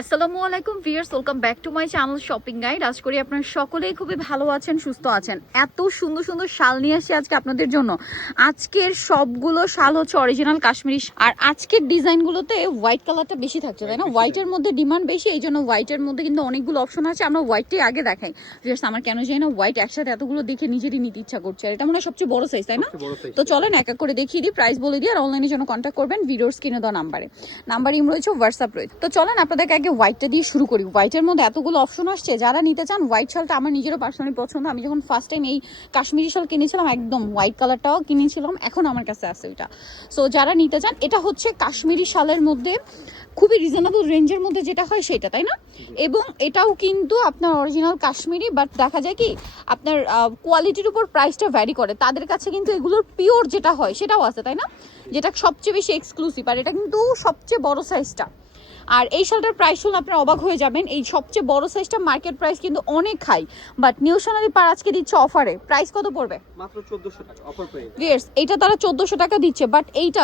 আসসালামু আলাইকুম viewers, welcome back to my channel shopping guide. আশা করি আপনারা সকলেই খুবই ভালো আছেন, সুস্থ আছেন। এত সুন্দর সুন্দর শাল নিয়ে আসি আজকে আপনাদের জন্য। আজকের সবগুলো শাল হচ্ছে অরিজিনাল কাশ্মীরি, আর আজকের ডিজাইনগুলোতে হোয়াইট কালারটা বেশি থাকছে, তাই না? হোয়াইটের মধ্যে ডিমান্ড বেশি, এই জন্য হোয়াইটের মধ্যে কিন্তু অনেকগুলো অপশন আছে। আমরা হোয়াইটটাই আগে দেখাই। ভিউয়ার্স, আমার কেন জানি না হোয়াইট একসাথে এতগুলো দেখে নিজেরই নিতে ইচ্ছা করছে। আর এটা মনে হয় সবচেয়ে বড় সাইজ, তাই না? তো চলেন এক এক করে দেখিয়ে দিই, প্রাইস বলে দিই, আর অনলাইনের জন্য কন্ট্যাক্ট করবেন ভিডিওর স্ক্রিনে দেওয়া নাম্বার ইম রয়েছে, হোয়াটসঅ্যাপ রয়েছে। তো চলেন আপনাদেরকে আগে হোয়াইটটা দিয়ে শুরু করি। হোয়াইটের মধ্যে এতগুলো অপশন আসছে, যারা নিতে চান হোয়াইট শালটা আমার নিজেরও পার্সোনালি পছন্দ। আমি যখন ফার্স্ট টাইম এই কাশ্মীরি শাল কিনেছিলাম, একদম হোয়াইট কালারটাও কিনেছিলাম, এখন আমার কাছে আছে ওইটা। সো যারা নিতে চান, এটা হচ্ছে কাশ্মীরি শালের মধ্যে খুবই রিজনেবল রেঞ্জের মধ্যে যেটা হয় সেটা, তাই না? এবং এটাও কিন্তু আপনার অরিজিনাল কাশ্মীরি, বাট দেখা যায় কি আপনার কোয়ালিটির উপর প্রাইসটা ভ্যারি করে। তাদের কাছে কিন্তু এগুলোর পিওর যেটা হয় সেটাও আছে, তাই না? যেটা সবচেয়ে বেশি এক্সক্লুসিভ, আর এটা কিন্তু সবচেয়ে বড় সাইজটা। আর এই শালটার প্রাইস শুনলে আপনারা অবাক হয়ে যাবেন। এই সবচেয়ে বড় সাইজটা মার্কেট প্রাইস কিন্তু অনেক হাই, বাট নিউ সোনালী পার আজকে দিচ্ছে অফারে। প্রাইস কত পড়বে? মাত্র 1400 টাকা অফার পেয়ে। ভিউয়ার্স, এটা তারা 1400 টাকা দিচ্ছে, বাট এইটা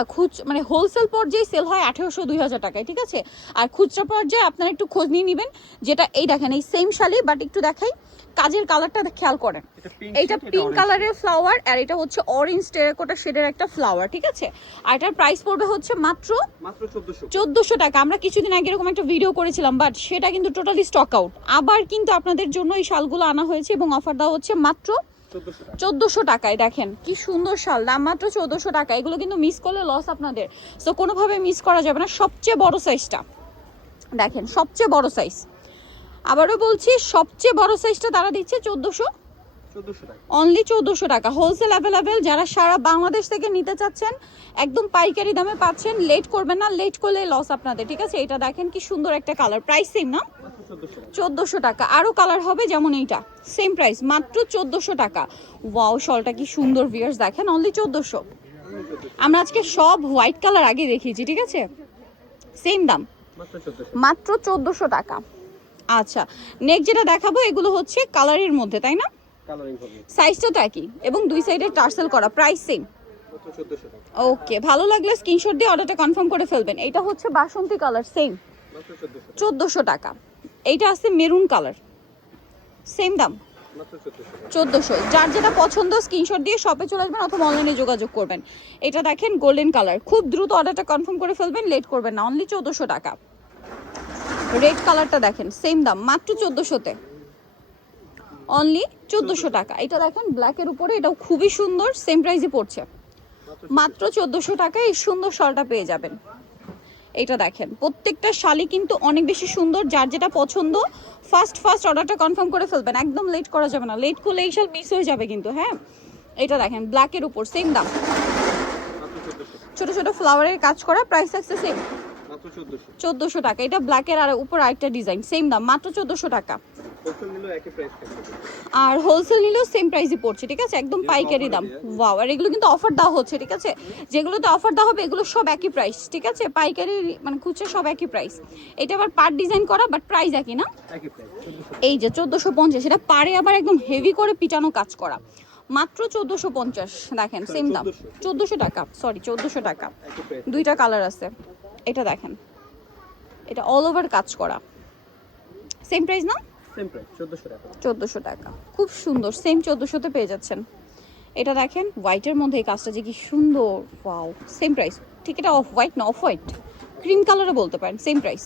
মানে হোলসেল পর্যায়ে সেল হয় 1800-2000 টাকায়, ঠিক আছে? আর খুচরা পর্যায়ে আপনারা একটু খোঁজ নিয়ে নেবেন। যেটা এই দেখেন, এই সেম শালি, বাট একটু দেখাই কাজের কালারটা খেয়াল করেন। এইটা পিঙ্ক কালারের ফ্লাওয়ার, আর এটা হচ্ছে অরেঞ্জ টেরাকোটা শেডের একটা ফ্লাওয়ার, ঠিক আছে? আর এটার প্রাইস পড়বে হচ্ছে মাত্র 1400 টাকা। আমরা কিছুদিন আগে এরকম একটা ভিডিও করেছিলাম, বাট সেটা কিন্তু টোটালি স্টক আউট। আবার কিন্তু আপনাদের জন্য এই শালগুলো আনা হয়েছে এবং অফার দেওয়া হচ্ছে মাত্র 1400 টাকায়। দেখেন কি সুন্দর শাল, দাম মাত্র 1400 টাকা। এগুলো কিন্তু মিস করলে লস আপনাদের, সো কোনোভাবে মিস করা যাবে না। সবচেয়ে বড় সাইজটা দেখেন, সবচেয়ে বড় সাইজ, আবারও বলছি সবচেয়ে বড় সাইজটা তারা দিচ্ছে 1400 টাকা, অনলি 1400 টাকা। Wholesale available. যারা সারা বাংলাদেশ থেকে নিতে চাচ্ছেন একদম পাইকারি দামে পাচ্ছেন। লেট করবেন না, লেট করলে লস আপনাদের, ঠিক আছে? এটা দেখেন কি সুন্দর একটা কালার, প্রাইস সেম না? 1400 টাকা। আরও কালার হবে যেমন এইটা, সেম প্রাইস মাত্র 1400 টাকা। ওয়াও, শলটা কি সুন্দর ভিউয়ার্স, দেখেন অনলি 1400। আমরা আজকে সব হোয়াইট কালার আগে দেখিয়েছি, ঠিক আছে? সেম দাম মাত্র 1400 টাকা। আচ্ছা, নেক্সট যেটা দেখাবো এগুলো হচ্ছে কালারের মধ্যে, তাই না? সাইজটা তো একই এবং দুই সাইডে টার্সেল করা, প্রাইস সেম। ওকে, ভালো লাগলে স্ক্রিনশট দিয়ে অর্ডারটা কনফার্ম করে ফেলবেন। এটা হচ্ছে বাসন্তী কালার, সেম 1400 টাকা। এইটা আছে মেরুন কালার, সেম দাম 1400। যার যেটা পছন্দ স্ক্রিনশট দিয়ে শপে চলে আসবেন অথবা অনলাইনে যোগাযোগ করবেন। এটা দেখেন গোল্ডেন কালার, খুব দ্রুত অর্ডারটা কনফার্ম করে ফেলবেন, লেট করবেন না, অনলি 1400 টাকা। রেড কালারটা দেখেন, সেম দাম মাত্র 1400-তে, অনলি 1400 টাকা। এটা দেখেন ব্ল্যাকের উপরে, এটাও খুবই সুন্দর, সেম প্রাইসই পড়ছে মাত্র 1400 টাকায়। এই সুন্দর শালটা পেয়ে যাবেন। এটা দেখেন, প্রত্যেকটা শালই কিন্তু অনেক বেশি সুন্দর। যার যেটা পছন্দ ফার্স্ট অর্ডারটা কনফার্ম করে ফেলবেন, একদম লেট করা যাবে না। লেট করলে এই শাল মিস হয়ে যাবে কিন্তু, হ্যাঁ? এটা দেখেন ব্ল্যাকের উপর, সেম দাম, ছোট ছোট ফ্লাওয়ারের কাজ করা, প্রাইস থাকছে সেম 1400 টাকা। এটা ব্ল্যাকের আর উপর আরেকটা ডিজাইন, সেম দাম মাত্র 1400 টাকা। আর হোলসেল নিলেও সেম প্রাইসই পড়ছে, ঠিক আছে? একদম পাইকারি দাম। ওয়াও, আর এগুলো কিন্তু অফার দেওয়া হচ্ছে, ঠিক আছে? যেগুলোতে অফার দেওয়া হবে এগুলো সব একই প্রাইস, ঠিক আছে? পাইকারি মানে খুচরা সব একই প্রাইস। এটা আবার পার ডিজাইন করা, বাট প্রাইস একই না? এই যে 1450, এটা পারে আবার একদম হেভি করে পিটানো কাজ করা, মাত্র 1450। দেখেন সেম দাম 1400 টাকা, সরি 1400 টাকা। দুইটা কালার আছে। এটা দেখেন, এটা অল ওভার কাজ করা, সেম প্রাইস না? সেম প্রাইস 1400 টাকা, খুব সুন্দর, সেম 1400-তে পেয়ে যাচ্ছেন। এটা দেখেন হোয়াইটের মধ্যে এই কাজটা যে কি সুন্দর, ওয়াও, সেম প্রাইস। ঠিক, এটা অফ হোয়াইট না, অফ হোয়াইট ক্রিম কালারে বলতে পারেন, সেম প্রাইস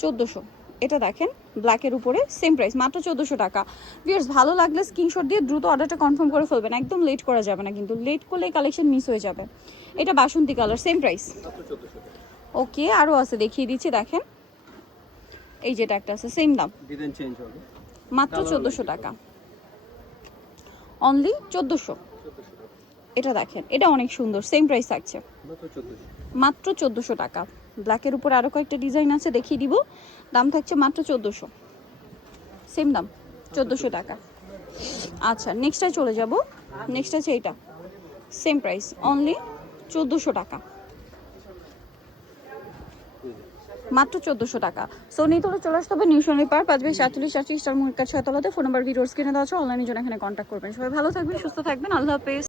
1400। এটা দেখেন ব্ল্যাকের উপরে, সেম প্রাইস মাত্র 1400 টাকা। ভিউয়ার্স, ভালো লাগলে স্ক্রিনশট দিয়ে দ্রুত অর্ডারটা কনফার্ম করে ফেলবেন, একদম লেট করা যাবে না কিন্তু, লেট করলে কালেকশন মিস হয়ে যাবে। এটা বাসন্তী কালার, সেম প্রাইস। ওকে, আরও আছে দেখিয়ে দিচ্ছি, দেখেন এই যেটা একটা আছে, সেম দাম, ডিজাইন চেঞ্জ হবে, মাত্র 1400 টাকা, অনলি 1400। এটা দেখেন, এটা অনেক সুন্দর, সেম প্রাইস থাকছে মাত্র 1400 টাকা। ব্ল্যাকের উপর আরও কয়েকটা ডিজাইন আছে, দেখিয়ে দিব, দাম থাকছে মাত্র 1400, সেম দাম 1400 টাকা। আচ্ছা, নেক্সটটায় চলে যাব। নেক্সট আছে এইটা, সেম প্রাইস, অনলি 1400 টাকা, মাত্র 1400 টাকা। সো নিতে হলে চলে আসতে হবে নিউ সোনালী পার্ক, 5/47 স্টার মুখের কাছে 6 তলাতে। ফোন নাম্বার ভিডিওর স্ক্রিনে দেওয়া আছে, অনলাইনের জন্য এখানে কন্ট্যাক্ট করবেন। সবাই ভালো থাকবেন, সুস্থ থাকবেন, আল্লাহ হাফেজ।